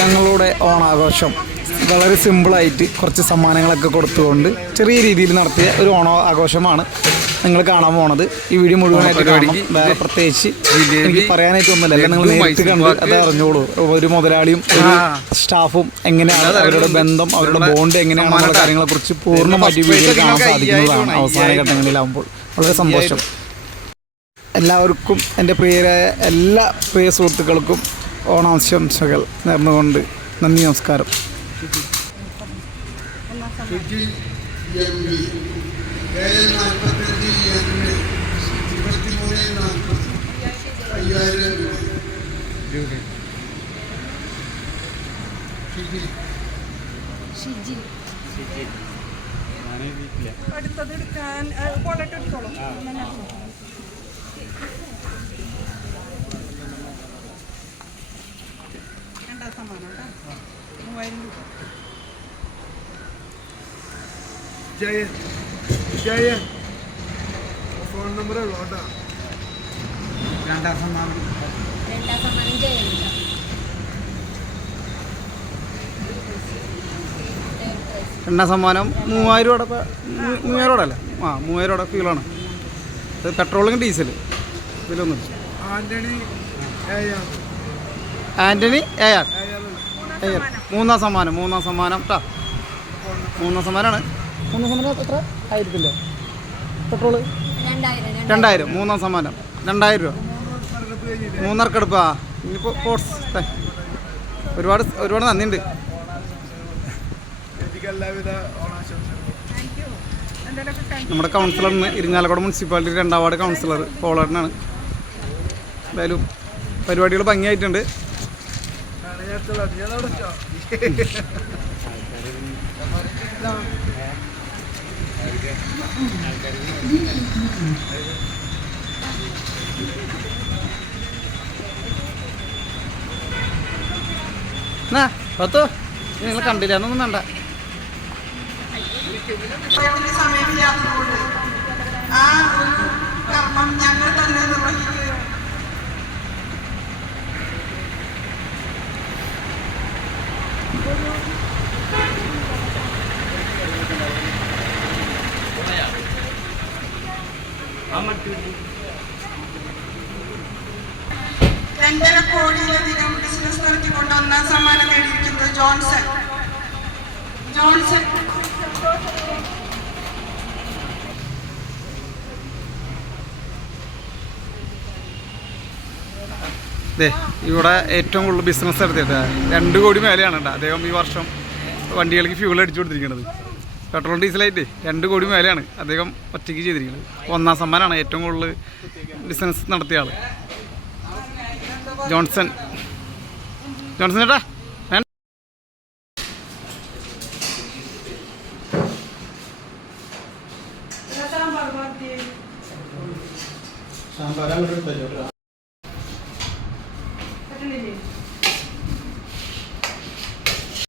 ഞങ്ങളുടെ ഓണാഘോഷം വളരെ സിമ്പിളായിട്ട് കുറച്ച് സമ്മാനങ്ങളൊക്കെ കൊടുത്തുകൊണ്ട് ചെറിയ രീതിയിൽ നടത്തിയ ഒരു ഓണാഘോഷമാണ് നിങ്ങൾ കാണാൻ പോണത്. ഈ വീഡിയോ മുഴുവനായിട്ട് കാണണം. വേറെ പ്രത്യേകിച്ച് എനിക്ക് പറയാനായിട്ടൊന്നുമില്ല, എല്ലാം നിങ്ങൾ നേരിട്ട് കണ്ട് അത് അറിഞ്ഞോളൂ. ഒരു മുതലാളിയും ഒരു സ്റ്റാഫും എങ്ങനെയാണ് അവരുടെ ബന്ധം, അവരുടെ ബോണ്ട് എങ്ങനെയാണെന്നുള്ള കാര്യങ്ങളെക്കുറിച്ച് പൂർണ്ണമായിട്ട് വീഡിയോയിൽ കാണാൻ സാധിക്കുന്നതാണ് അവസാന ഘട്ടങ്ങളിലാകുമ്പോൾ. വളരെ സന്തോഷം. എല്ലാവർക്കും എൻ്റെ പ്രിയരായ എല്ലാ പ്രിയ സുഹൃത്തുക്കൾക്കും ഓണാശംസകൾ നേർന്നുകൊണ്ട് നന്ദി, നമസ്കാരം. അടുത്തതെടുക്കാൻ കൊണ്ടിട്ടെടുത്തോളൂ. രണ്ടാം സമ്മാനം കേട്ടോ, 3000 രൂപ. ജയ ഫോൺ നമ്പർ ഉള്ളൂ കേട്ടോ. രണ്ടാം സമ്മാനം രണ്ടാം സമ്മാനം 3000 രൂപ. 3000 രൂപ അല്ലേ? 3000 രൂപ ഫ്യൂളാണ്. ഇത് പെട്രോളും ഡീസൽ ഇതിലൊന്നും. ആൻ്റണി എയർ മൂന്നാം സമ്മാനം കേട്ടോ. മൂന്നാം സമ്മാനമാണ്. എത്ര? 1000 പെട്രോള് 2000. മൂന്നാം സമ്മാനം 2000 രൂപ. മൂന്നർക്കെടുപ്പാ. ഇനിയിപ്പോൾ കോഴ്സ് ഒരുപാട് നന്ദിയുണ്ട്. നമ്മുടെ കൗൺസിലറിന് ഇരിങ്ങാലക്കുട മുനിസിപ്പാലിറ്റി 2ാം വാർഡ് കൗൺസിലർ പോളേട്ടനാണ്. എന്തായാലും പരിപാടികൾ ഭംഗിയായിട്ടുണ്ട്. പത്തോ നിങ്ങൾ കണ്ടില്ല, എന്നൊന്നും വേണ്ട. സമയമില്ലാത്തതുകൊണ്ട് ആ ഒരു കർമ്മം ഞങ്ങൾ തന്നെ നിർവഹിക്കുക. രണ്ടര കോടിയിലധികം ബിസിനസ് നടത്തിക്കൊണ്ട് ഒന്നാം സമ്മാനം നേടിയിരിക്കുന്നത് ജോൺസൺ. ഇവിടെ ഏറ്റവും കൂടുതൽ ബിസിനസ് നടത്തിയിട്ട് 2 കോടി മേലെയാണ് കേട്ടോ അദ്ദേഹം ഈ വർഷം വണ്ടികൾക്ക് ഫ്യൂൾ അടിച്ചു കൊടുത്തിരിക്കുന്നത്. പെട്രോൾ ഡീസലായിട്ട് 2 കോടി മേലെയാണ് അദ്ദേഹം ഒറ്റയ്ക്ക് ചെയ്തിരിക്കുന്നത്. ഒന്നാം സമ്മാനമാണ് ഏറ്റവും കൂടുതൽ ബിസിനസ് നടത്തിയ ആൾ ജോൺസൺ ചേട്ടാ. പറ്റുന്നില്ലേ?